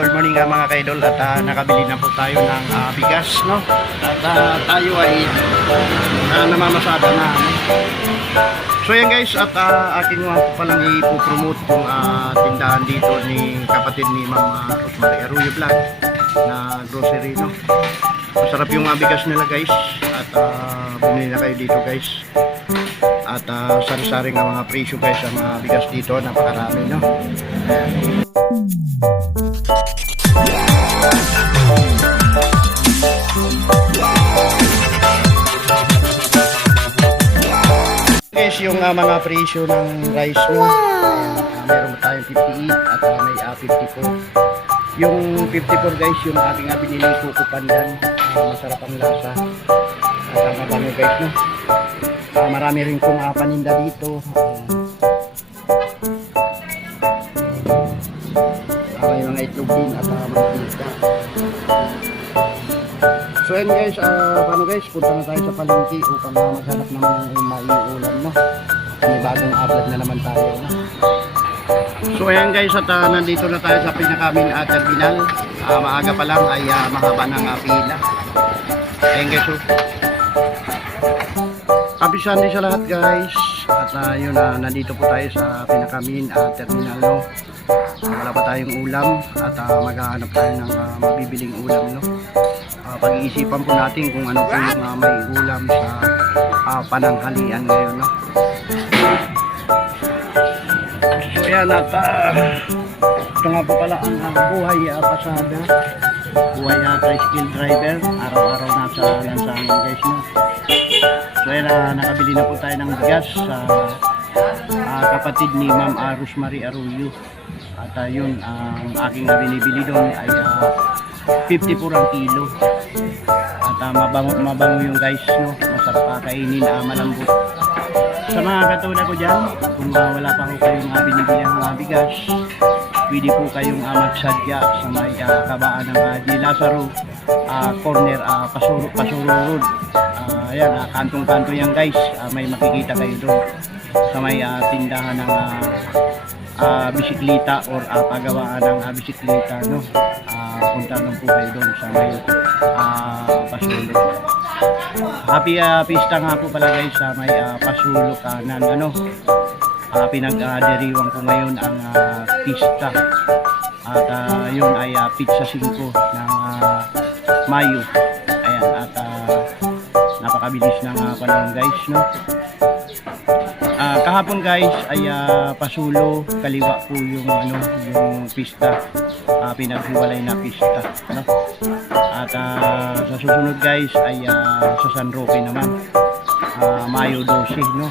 Good morning nga mga kaidol. At ah, nakabili na po tayo ng ah, bigas no? At ah, tayo ay uh, namamasada na so yan guys. At ah, akin nga po palang ipopromote yung ah, tindahan dito ni kapatid ni Mama Rosemary Arroyo Vlog na grocery no? Masarap yung ah, bigas nila guys. At ah, bumili na kayo dito guys. At uh, sari-sari nga mga presyo guys sa mga bigas dito. Napakarami no Guys, yung ah, mga presyo ng rice mo, ayan, ah, meron tayong 58 at ah, may ah, 54. Yung 54 guys, yung ating uh, binili kuko pandan, ah, masarap ang lasa. At ang mabango guys, no? Ah, marami rin pong ah, paninda dito. Ah, may mga itlog din at uh, mantika. Yan guys, ah, paano guys, punta na tayo sa palengke upang uh, maghanap naman ng maiulam, no? May bagong upload na naman tayo, no? So ayan guys, at ah, nandito na tayo sa pinakamin at terminal. Ah, maaga pa lang ay ah, mahaba ng ah, pila. Ayan guys, so. Happy Sunday sa lahat guys. At ah, yun, ah, nandito po tayo sa pinakamin at terminal, no? Ah, wala pa tayong ulam at ah, maghahanap tayo ng ah, mabibiling ulam, no? Pag-iisipan po natin kung ano po yung ah, may ulam sa ah, pananghalian ngayon, no? So yan at ah, ito nga po pala ang ah, buhay ah, pasada. Buhay uh, tricycle driver. Araw-araw nasa lansangan guys, no? So yan, ah, nakabili na po tayo ng bigas sa ah, kapatid ni Ma'am ah, Rosemary Arroyo. At ah, yun, ang aking ah, binibili doon ay ah, 54 ang kilo. At ah, mabango, mabango yung guys, no? Masarap pa kainin, ah, malambot. Sa mga katulad ko dyan, kung ah, wala pa ko kayong uh, binibili ng mga bigas, pwede po kayong uh, magsadya sa may ah, kabaan ng uh, Di Lazaro ah, corner, uh, Pasuro, Pasuro Road. Ah, ayan, ah, kantong-kanto yan guys, Ah, may makikita kayo doon sa may ah, tindahan ng ah, ah, bisikleta or ah, pagawaan ng ah, bisikleta no? Ah, punta lang po kayo doon sa may ah, Pasulo happy ah, pista nga po pala guys sa may ah, Pasulo kanan ano Ah, pinag-diriwang ko ngayon ang ah, pista. At ah, yun ay ah, pizza 5 ng ah, Mayo ayan at ah, napakabilis ng ah, panahon guys no Ah, kahapon guys ay ah, pasulo kaliwa po yung ano yung pista. Ah, pinaghiwalay na pista no? at ah, sa susunod guys ay ah, sa San Roque naman. Ah, Mayo 12 no?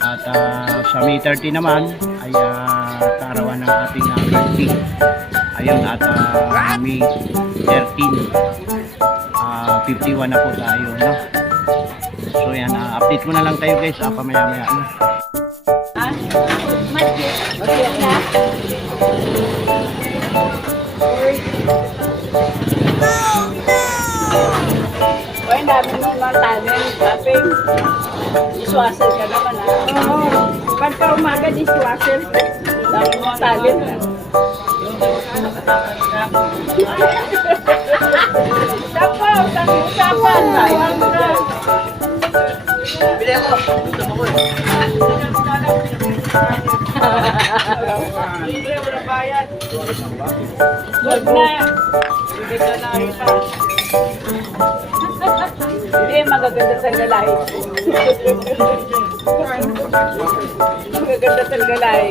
At ah, sa May 30 naman ay ah, kaarawan ng ating ah, birthday ayun at ah, May 13 ah, 51 na po tayo no update ko na lang kayo guys, ah, pamaya maya. No? Uy, dami mo mga talent, shopping. Dishwasher ka naman, ah. Oo. Pagka umaga, dishwasher. Dami mo talent. Sapaw, sa usapan. Sayang na. Libre, wala bayad. Wag na. Hindi ka na. Hindi, magaganda sa lalaki. magaganda sa lalaki.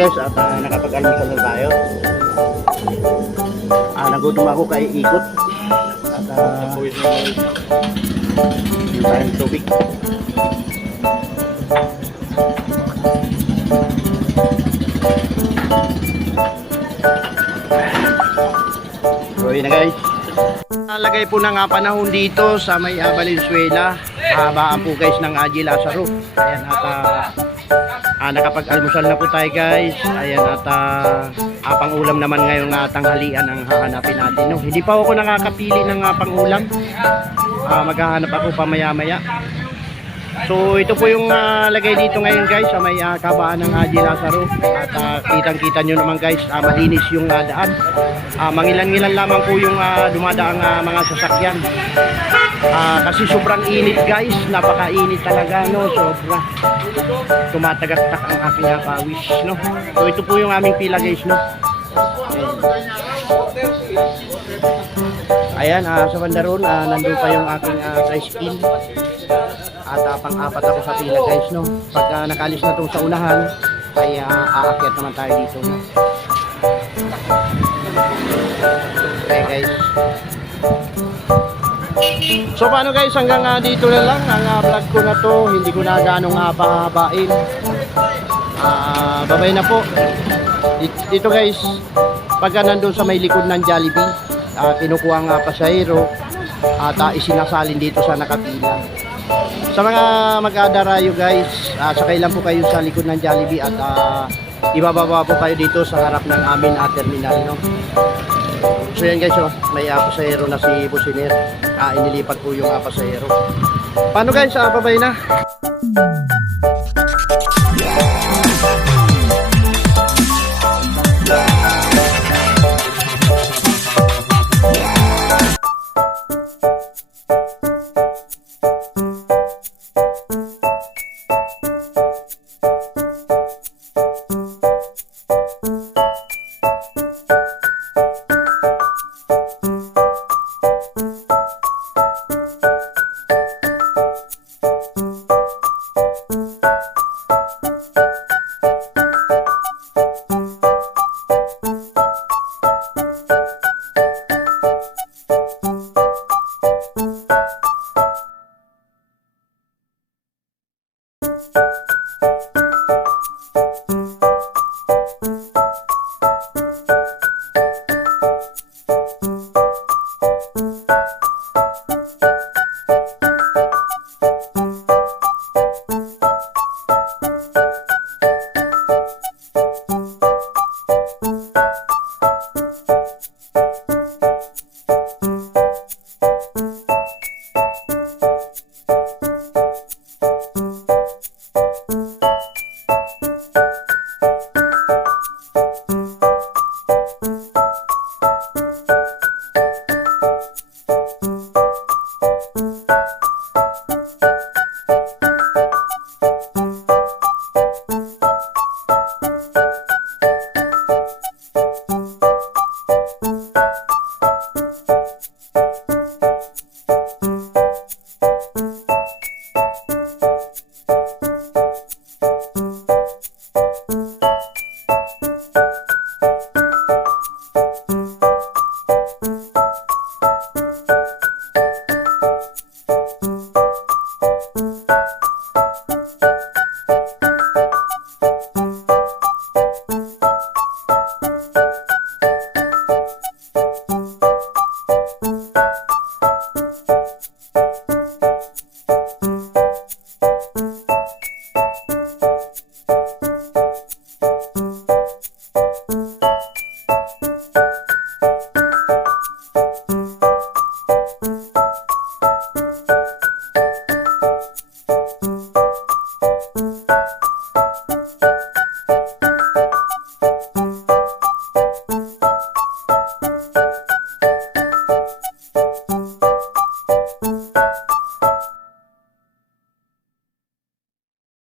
guys, at uh, nakapag-almusal na tayo. Ah, nagutom ako kay ikot. At uh, yung tubig. So yun na guys. Nalagay po na nga panahon dito sa may uh, Valenzuela. Habaan po guys ng Aji Lazaro. Ayan at uh, ah, nakapag-almusal na po tayo guys. Ayan at uh, ah, pang-ulam naman ngayong uh, tanghalian ang hahanapin natin. No? Hindi pa ako nakakapili ng uh, pang-ulam. Ah, maghahanap ako pamaya-maya. So ito po yung ah, lagay dito ngayon guys sa may uh, kabaan ng Haji Lazaro at ah, kitang-kita nyo naman guys ah, malinis yung ah, daan. Ah, mangilan-ngilan lamang po yung ah, dumadaang ah, mga sasakyan. Ah, kasi sobrang init guys, napakainit talaga no, sobra. Tumatagaktak ang aking pawis no. So ito po yung aming pila guys no. Ayan, ah, sa banda roon, ah, nandun pa yung aking uh, tricycle. At ah, pang-apat ako sa pila guys, no. Pag ah, nakalis na itong sa unahan, ay ah, aakyat naman tayo dito, no. Okay guys. So paano guys, hanggang ah, dito na lang ang ah, vlog ko na to. Hindi ko na ganong uh, pahabain. Ah, babay na po. Dit- Dito guys, pagka nandun sa may likod ng Jollibee, ah, kinukuha ang ah, pasahero at ah, isinasalin dito sa nakapila. Sa mga mag-adarayo guys, ah, sakay lang po kayo sa likod ng Jollibee at ah, ibababa po kayo dito sa harap ng amin ah, terminal. No? So yan guys, oh, may ah, pasahero na si Businer. Ah, inilipat po yung ah, pasahero. Paano guys, ah, babay na?